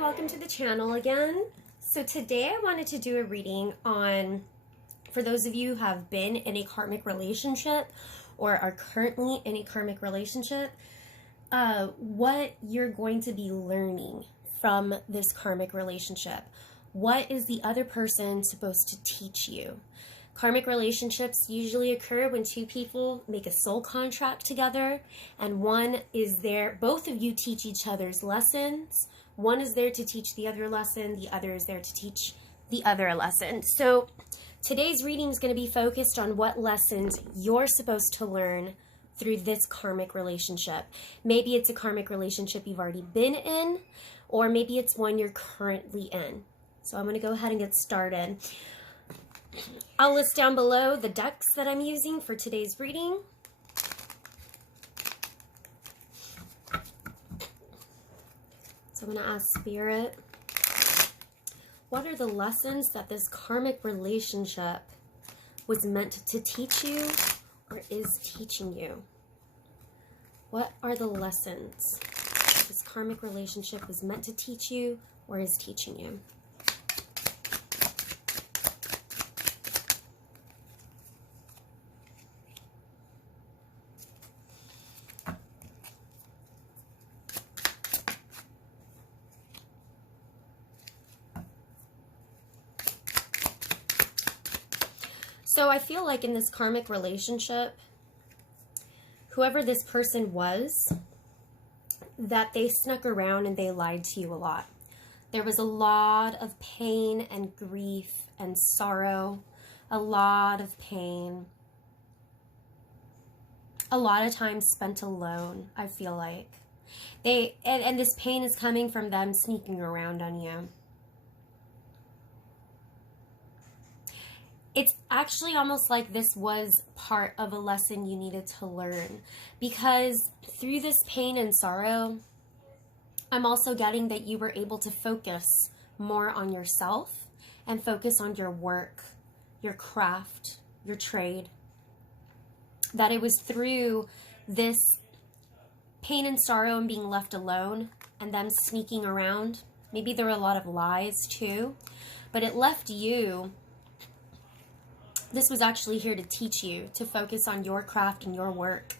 welcome to the channel again. So today I wanted to do a reading on, for those of you who have been in a karmic relationship or are currently in a karmic relationship, what you're going to be learning from this karmic relationship. What is the other person supposed to teach you? Karmic relationships usually occur when two people make a soul contract together, and one is there, both of you teach each other's lessons. One is there to teach the other lesson, the other is there to teach the other lesson. So today's reading is going to be focused on what lessons you're supposed to learn through this karmic relationship. Maybe it's a karmic relationship you've already been in, or maybe it's one you're currently in. So I'm going to go ahead and get started. I'll list down below the decks that I'm using for today's reading. So I'm going to ask Spirit, what are the lessons that this karmic relationship was meant to teach you or is teaching you? What are the lessons this karmic relationship was meant to teach you or is teaching you? So I feel like in this karmic relationship, whoever this person was, that they snuck around and they lied to you a lot. There was a lot of pain and grief and sorrow, a lot of pain, a lot of time spent alone, I feel like. And this pain is coming from them sneaking around on you. It's actually almost like this was part of a lesson you needed to learn, because through this pain and sorrow, I'm also getting that you were able to focus more on yourself and focus on your work, your craft, your trade. That it was through this pain and sorrow and being left alone and them sneaking around. Maybe there were a lot of lies too, but it left you. This was actually here to teach you to focus on your craft and your work.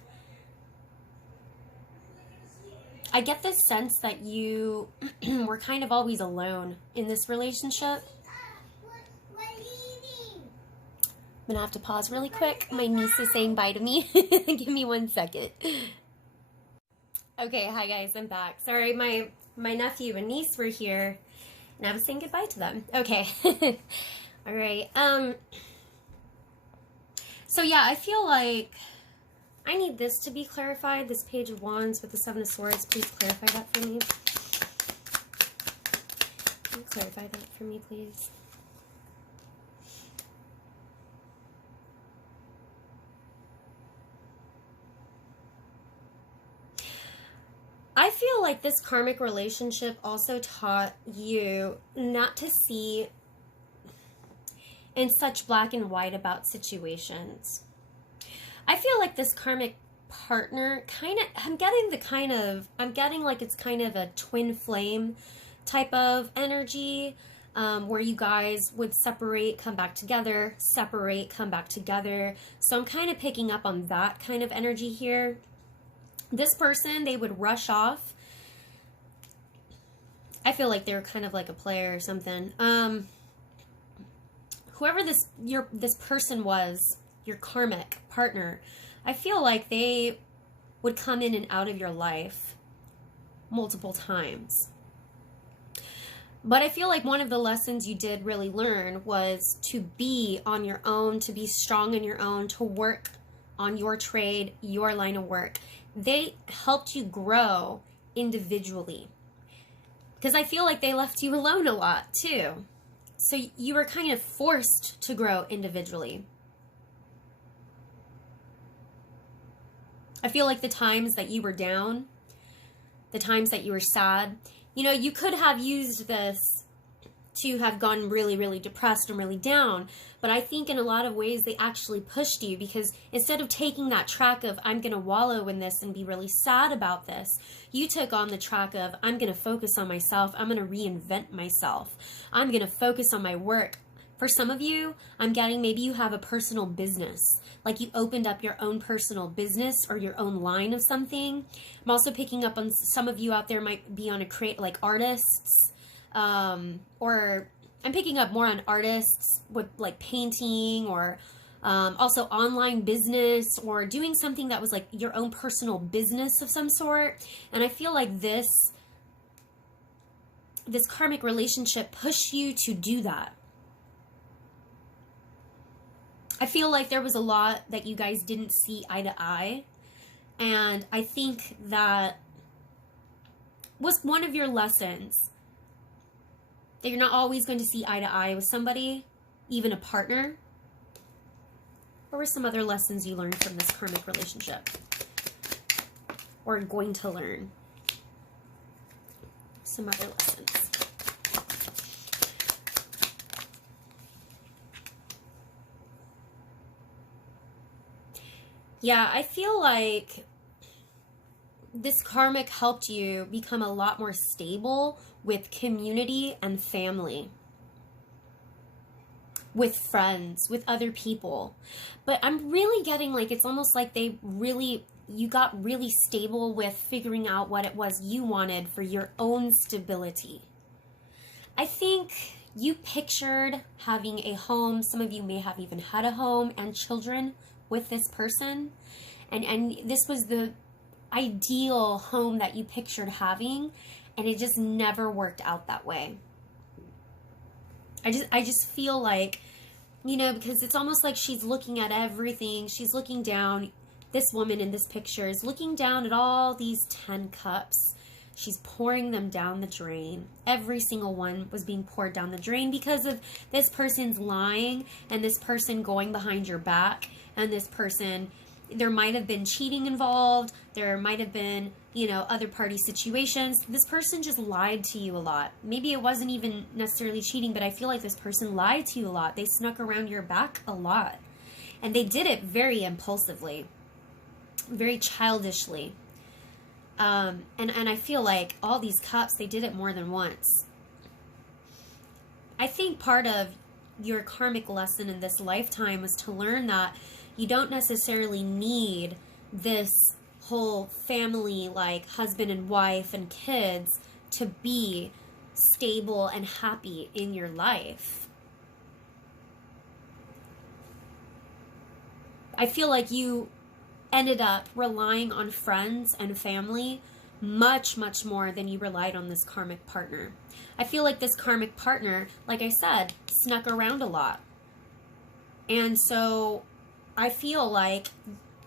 I get this sense that you were kind of always alone in this relationship. What are you eating? I'm going to have to pause really quick. My niece is saying bye to me. Give me 1 second. Okay, hi guys, I'm back. Sorry, my nephew and niece were here, and I was saying goodbye to them. Okay. All right. So yeah, I feel like I need this to be clarified. This Page of Wands with the Seven of Swords. Please clarify that for me. Can you clarify that for me, please? I feel like this karmic relationship also taught you not to see in such black and white about situations. I feel like this karmic partner I'm getting like it's kind of a twin flame type of energy, where you guys would separate, come back together, separate, come back together. So I'm kind of picking up on that kind of energy here. This person, they would rush off. I feel like they're kind of like a player or something. Whoever this person was, your karmic partner, I feel like they would come in and out of your life multiple times. But I feel like one of the lessons you did really learn was to be on your own, to be strong on your own, to work on your trade, your line of work. They helped you grow individually. Because I feel like they left you alone a lot too. So you were kind of forced to grow individually. I feel like the times that you were down, the times that you were sad, you know, you could have used this to have gone really, really depressed and really down. But I think in a lot of ways they actually pushed you, because instead of taking that track of I'm going to wallow in this and be really sad about this, you took on the track of I'm going to focus on myself. I'm going to reinvent myself. I'm going to focus on my work. For some of you, I'm getting maybe you have a personal business, like you opened up your own personal business or your own line of something. I'm also picking up on some of you out there might be on a create, like artists, or I'm picking up more on artists with like painting, or also online business, or doing something that was like your own personal business of some sort. And I feel like this karmic relationship pushed you to do that. I feel like there was a lot that you guys didn't see eye to eye. And I think that was one of your lessons, that you're not always going to see eye to eye with somebody, even a partner. What were some other lessons you learned from this karmic relationship? Or going to learn? Some other lessons. Yeah, I feel like this karmic helped you become a lot more stable with community and family, with friends, with other people. But I'm really getting like, it's almost like you got really stable with figuring out what it was you wanted for your own stability. I think you pictured having a home. Some of you may have even had a home and children with this person, and this was the ideal home that you pictured having, and it just never worked out that way. I just feel like, you know, because it's almost like she's looking at everything. She's looking down. This woman in this picture is looking down at all these 10 cups. She's pouring them down the drain. Every single one was being poured down the drain because of this person's lying, and this person going behind your back, and this person, there might have been cheating involved. There might have been, you know, other party situations. This person just lied to you a lot. Maybe it wasn't even necessarily cheating, but I feel like this person lied to you a lot. They snuck around your back a lot. And they did it very impulsively, very childishly. And I feel like all these cups, they did it more than once. I think part of your karmic lesson in this lifetime was to learn that you don't necessarily need this whole family, like husband and wife and kids, to be stable and happy in your life. I feel like you ended up relying on friends and family much, much more than you relied on this karmic partner. I feel like this karmic partner, like I said, snuck around a lot. And so I feel like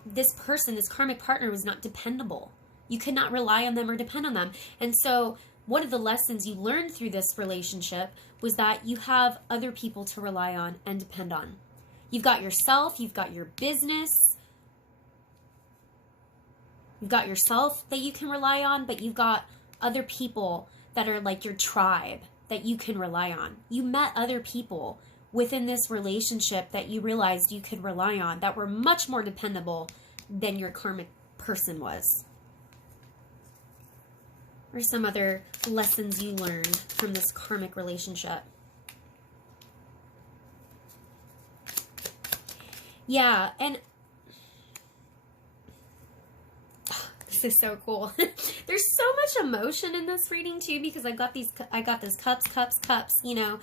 this person, this karmic partner, was not dependable. You could not rely on them or depend on them. And so one of the lessons you learned through this relationship was that you have other people to rely on and depend on. You've got yourself, you've got your business, you've got yourself that you can rely on, but you've got other people that are like your tribe that you can rely on. You met other people within this relationship that you realized you could rely on, that were much more dependable than your karmic person was. Or some other lessons you learned from this karmic relationship. Yeah, and this is so cool. There's so much emotion in this reading too, because I got this cups, you know.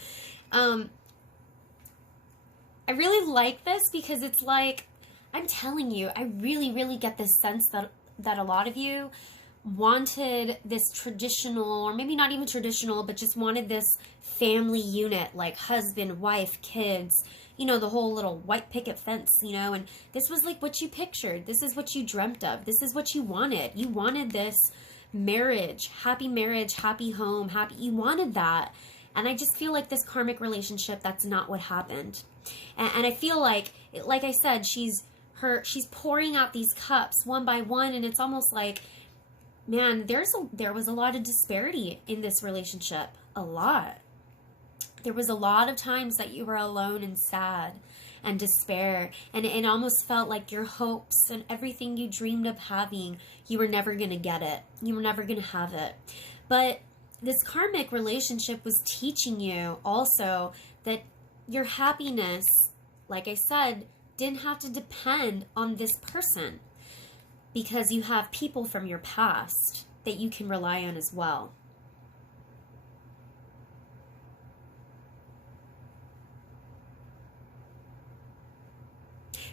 I really like this because it's like, I'm telling you, I really, really get this sense that a lot of you wanted this traditional, or maybe not even traditional, but just wanted this family unit, like husband, wife, kids, you know, the whole little white picket fence, you know, and this was like what you pictured. This is what you dreamt of. This is what you wanted. You wanted this marriage, happy home, happy, you wanted that. And I just feel like this karmic relationship, that's not what happened. And I feel like I said, she's pouring out these cups one by one, and it's almost like, man, there was a lot of disparity in this relationship, a lot. There was a lot of times that you were alone and sad and despair, and it almost felt like your hopes and everything you dreamed of having, you were never going to get it. You were never going to have it. But this karmic relationship was teaching you also that your happiness, like I said, didn't have to depend on this person, because you have people from your past that you can rely on as well.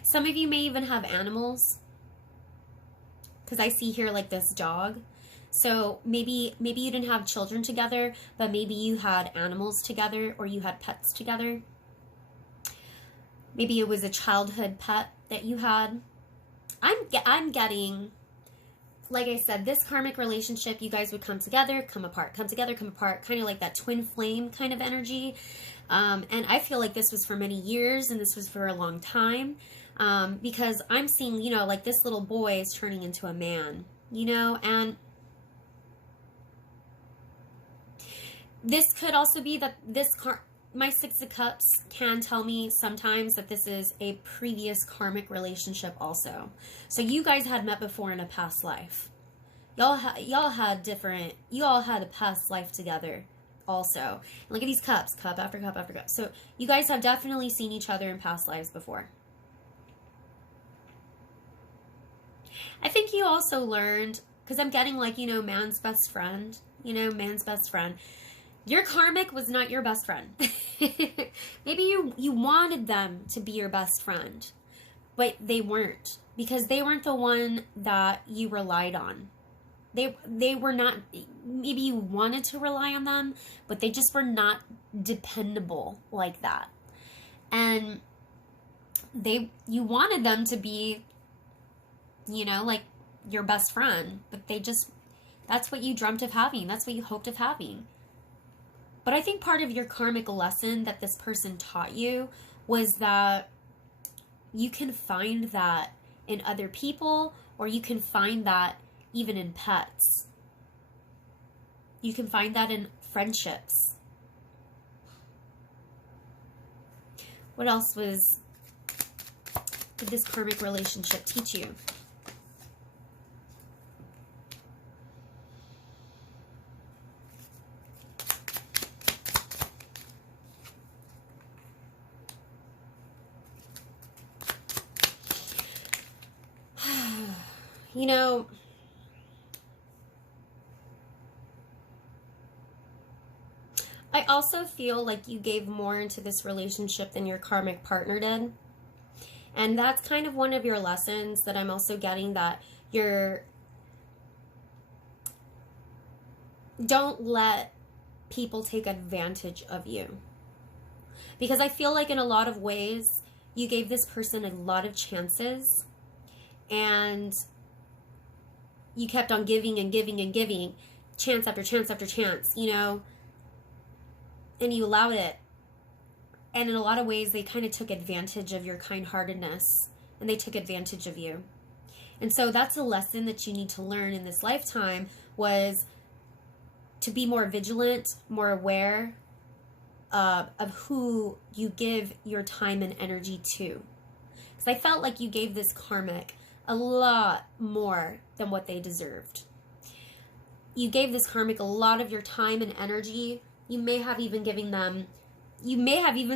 Some of you may even have animals, because I see here like this dog. So maybe you didn't have children together, but maybe you had animals together, or you had pets together. Maybe it was a childhood pet that you had. I'm getting, like I said, this karmic relationship, you guys would come together, come apart, come together, come apart, kind of like that twin flame kind of energy. And I feel like this was for many years, and this was for a long time. Because I'm seeing, you know, like this little boy is turning into a man, you know, and this could also be that my Six of Cups can tell me sometimes that this is a previous karmic relationship also. So you guys had met before in a past life. Y'all had a past life together also. And look at these cups, cup after cup after cup. So you guys have definitely seen each other in past lives before. I think you also learned, because I'm getting like, you know, man's best friend, you know, man's best friend. Your karmic was not your best friend. Maybe you wanted them to be your best friend, but they weren't, because they weren't the one that you relied on. They were not, maybe you wanted to rely on them, but they just were not dependable like that. And you wanted them to be, you know, like your best friend, but that's what you dreamt of having. That's what you hoped of having. But I think part of your karmic lesson that this person taught you was that you can find that in other people, or you can find that even in pets. You can find that in friendships. What else did this karmic relationship teach you? You know, I also feel like you gave more into this relationship than your karmic partner did. And that's kind of one of your lessons that I'm also getting, that don't let people take advantage of you. Because I feel like in a lot of ways, you gave this person a lot of chances, and you kept on giving and giving and giving, chance after chance after chance, you know, and you allowed it. And in a lot of ways, they kind of took advantage of your kind-heartedness, and they took advantage of you. And so that's a lesson that you need to learn in this lifetime, was to be more vigilant, more aware of who you give your time and energy to. Because I felt like you gave this karmic a lot more than what they deserved. You gave this karmic a lot of your time and energy. You may have even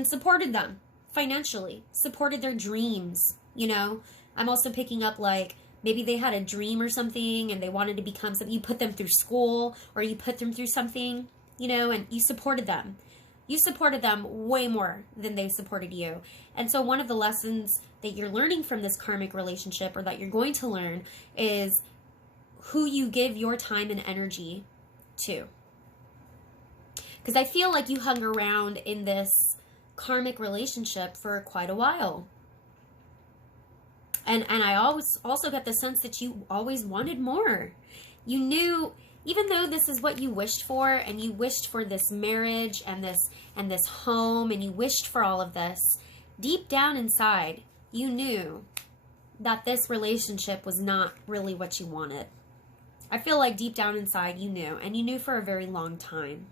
supported them financially, supported their dreams, you know. I'm also picking up like maybe they had a dream or something and they wanted to become something. You put them through school, or you put them through something, you know, and you supported them. You supported them way more than they supported you. And so one of the lessons that you're learning from this karmic relationship, or that you're going to learn, is who you give your time and energy to. Because I feel like you hung around in this karmic relationship for quite a while. And I also got the sense that you always wanted more. You knew, even though this is what you wished for, and you wished for this marriage and this home, and you wished for all of this, deep down inside, you knew that this relationship was not really what you wanted. I feel like deep down inside you knew, and you knew for a very long time.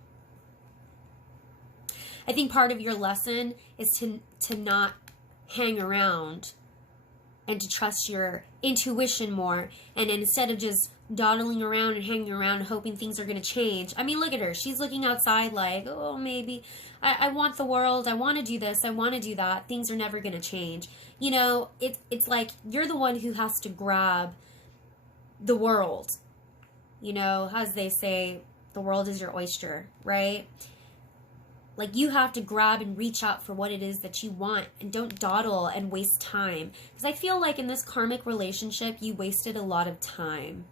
I think part of your lesson is to not hang around and to trust your intuition more. And instead of just dawdling around and hanging around hoping things are going to change. I mean, look at her. She's looking outside like, oh, maybe I want the world. I want to do this. I want to do that. Things are never going to change. You know, it's like you're the one who has to grab the world. You know, as they say, the world is your oyster, right? Like, you have to grab and reach out for what it is that you want, and don't dawdle and waste time. Because I feel like in this karmic relationship, you wasted a lot of time.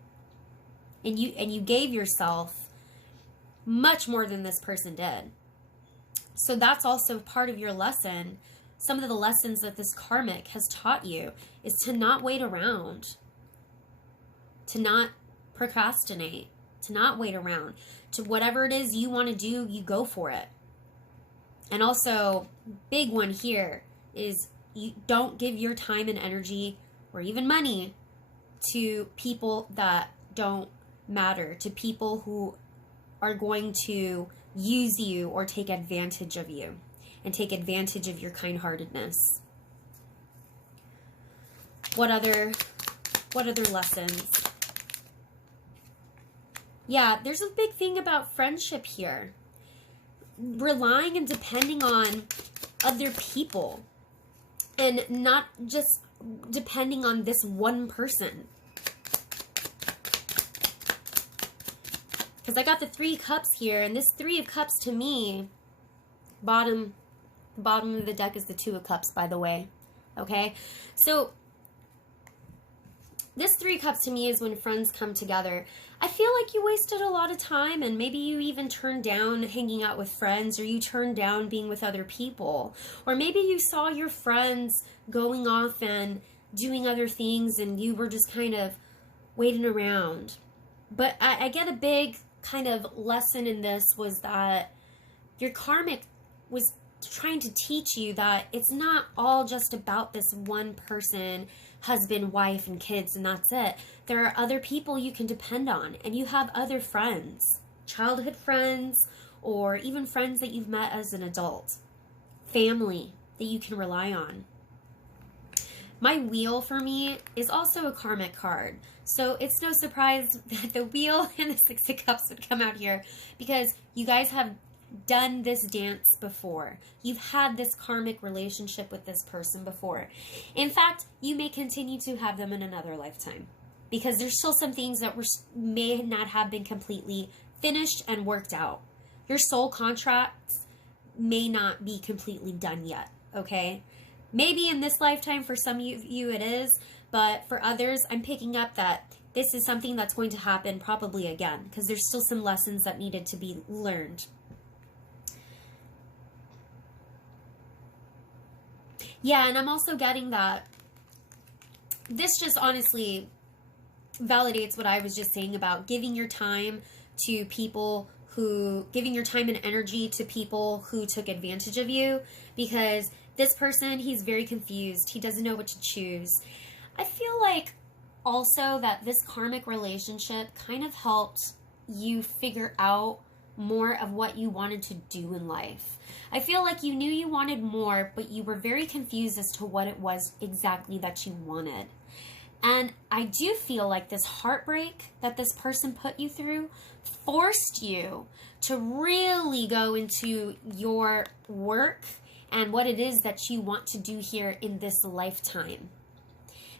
And you gave yourself much more than this person did. So that's also part of your lesson. Some of the lessons that this karmic has taught you is to not wait around, to not procrastinate, to not wait around, to whatever it is you want to do, you go for it. And also, big one here is you don't give your time and energy or even money to people that don't matter, to people who are going to use you or take advantage of you and take advantage of your kind-heartedness. What other lessons? Yeah, there's a big thing about friendship here. Relying and depending on other people and not just depending on this one person. Because I got the 3 cups here, and this 3 of cups to me, bottom of the deck is the 2 of cups, by the way. Okay? So this 3 cups to me is when friends come together. I feel like you wasted a lot of time, and maybe you even turned down hanging out with friends, or you turned down being with other people. Or maybe you saw your friends going off and doing other things, and you were just kind of waiting around. But I get a big kind of lesson in this was that your karmic was trying to teach you that it's not all just about this one person, husband, wife, and kids, and that's it. There are other people you can depend on, and you have other friends, childhood friends, or even friends that you've met as an adult, family that you can rely on. My wheel for me is also a karmic card, so it's no surprise that the wheel and the 6 of cups would come out here, because you guys have done this dance before. You've had this karmic relationship with this person before. In fact, you may continue to have them in another lifetime, because there's still some things that may not have been completely finished and worked out. Your soul contracts may not be completely done yet, okay? Maybe in this lifetime for some of you it is, but for others, I'm picking up that this is something that's going to happen probably again, because there's still some lessons that needed to be learned. Yeah, and I'm also getting that this just honestly validates what I was just saying about giving your time to people giving your time and energy to people who took advantage of you, because this person, he's very confused. He doesn't know what to choose. I feel like also that this karmic relationship kind of helped you figure out more of what you wanted to do in life. I feel like you knew you wanted more, but you were very confused as to what it was exactly that you wanted. And I do feel like this heartbreak that this person put you through forced you to really go into your work and what it is that you want to do here in this lifetime.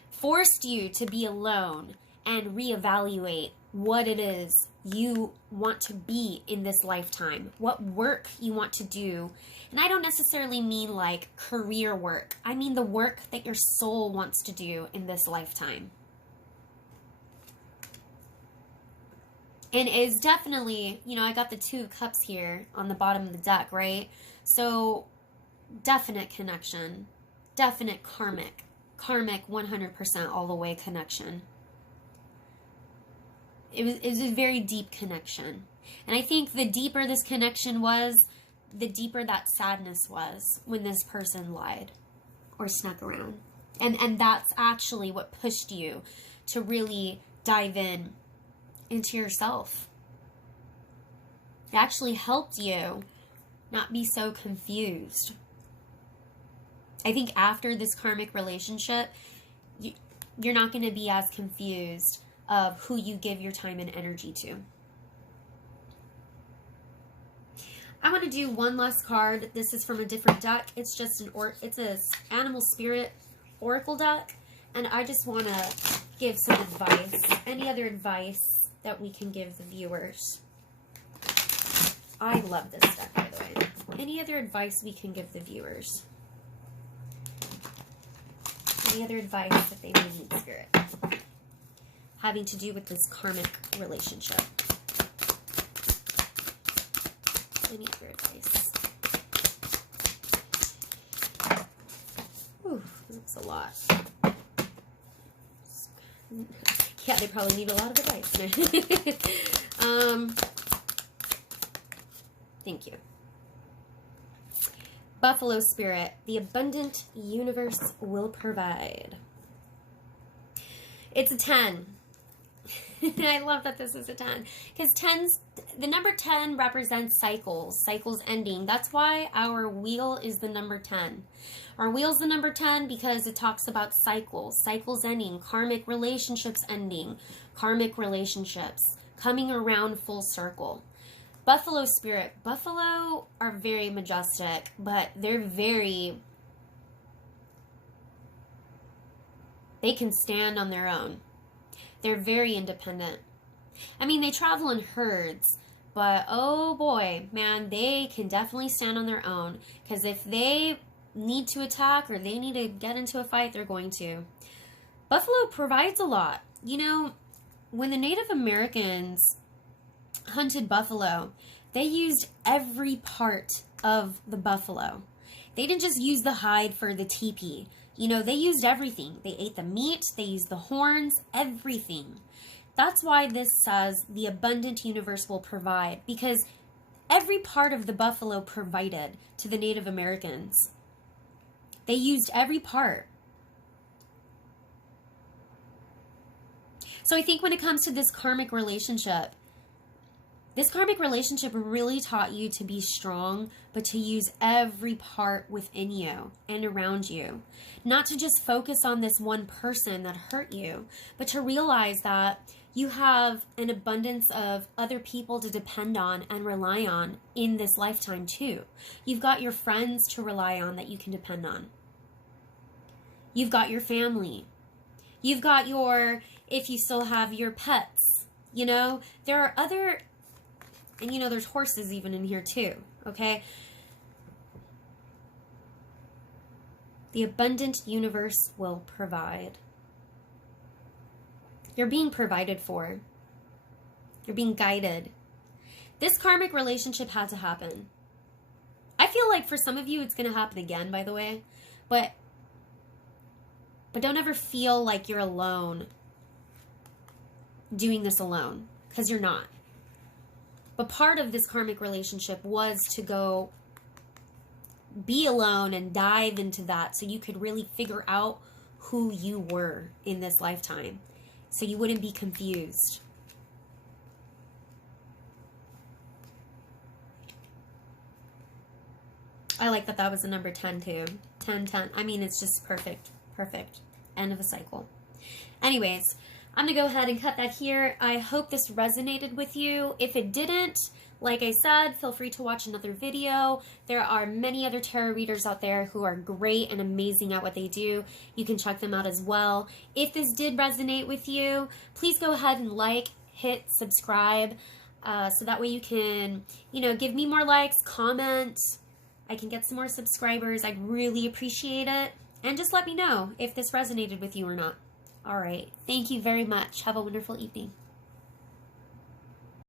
Forced you to be alone and reevaluate what it is you want to be in this lifetime, what work you want to do. And I don't necessarily mean like career work. I mean the work that your soul wants to do in this lifetime. And it's definitely, you know, I got the 2 of cups here on the bottom of the deck, right? So definite connection, definite karmic 100% all the way connection. It was a very deep connection. And I think the deeper this connection was, the deeper that sadness was when this person lied or snuck around. And that's actually what pushed you to really dive into yourself. It actually helped you not be so confused. I think after this karmic relationship, you're not going to be as confused of who you give your time and energy to. I want to do one last card. This is from a different deck. It's just it's a animal spirit oracle deck, and I just want to give some advice. Any other advice that we can give the viewers? I love this deck, by the way. Any other advice we can give the viewers? Any other advice that they may need, Spirit, having to do with this karmic relationship? Any other advice? Ooh, that's a lot. Yeah, they probably need a lot of advice. Thank you. Buffalo Spirit, the abundant universe will provide. It's a 10. I love that this is a 10. Because the number 10 represents cycles ending. That's why our wheel is the number 10. Our wheel's the number 10 because it talks about cycles ending, karmic relationships ending, karmic relationships coming around full circle. Buffalo Spirit. Buffalo are very majestic, but they can stand on their own. They're very independent. I mean, they travel in herds, but oh boy, man, they can definitely stand on their own. Because if they need to attack or they need to get into a fight, they're going to. Buffalo provides a lot. You know, when the Native Americans hunted buffalo, they used every part of the buffalo. They didn't just use the hide for the teepee. You know, they used everything. They ate the meat, they used the horns, everything. That's why this says the abundant universe will provide, because every part of the buffalo provided to the Native Americans. They used every part. So I think when it comes to this karmic relationship really taught you to be strong, but to use every part within you and around you. Not to just focus on this one person that hurt you, but to realize that you have an abundance of other people to depend on and rely on in this lifetime too. You've got your friends to rely on that you can depend on. You've got your family. You've got if you still have your pets, you know, there are other. And, you know, there's horses even in here, too, okay? The abundant universe will provide. You're being provided for. You're being guided. This karmic relationship had to happen. I feel like for some of you, it's going to happen again, by the way. But don't ever feel like you're alone doing this alone, because you're not. But part of this karmic relationship was to go be alone and dive into that so you could really figure out who you were in this lifetime. So you wouldn't be confused. I like that that was the number 10 too. 10, 10. I mean, it's just perfect. Perfect. End of a cycle. Anyways, I'm going to go ahead and cut that here. I hope this resonated with you. If it didn't, like I said, feel free to watch another video. There are many other tarot readers out there who are great and amazing at what they do. You can check them out as well. If this did resonate with you, please go ahead and hit subscribe, so that way you can, you know, give me more likes, comment. I can get some more subscribers. I'd really appreciate it. And just let me know if this resonated with you or not. All right. Thank you very much. Have a wonderful evening.